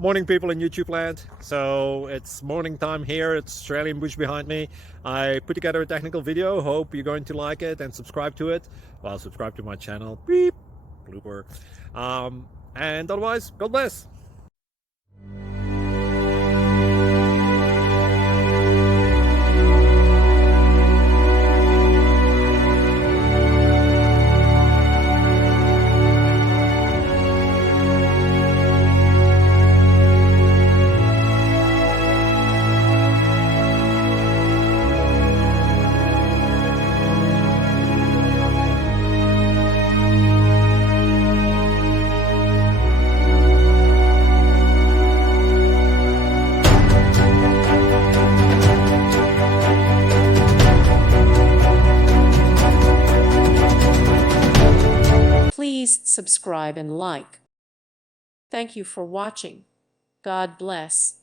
Morning, people in YouTube land. So it's morning time here. It's Australian bush behind me. I put together a technical video. Hope you're going to like it and subscribe to it. Well, subscribe to my channel. Beep. Blooper. And otherwise, God bless. Please subscribe and like. Thank you for watching. God bless.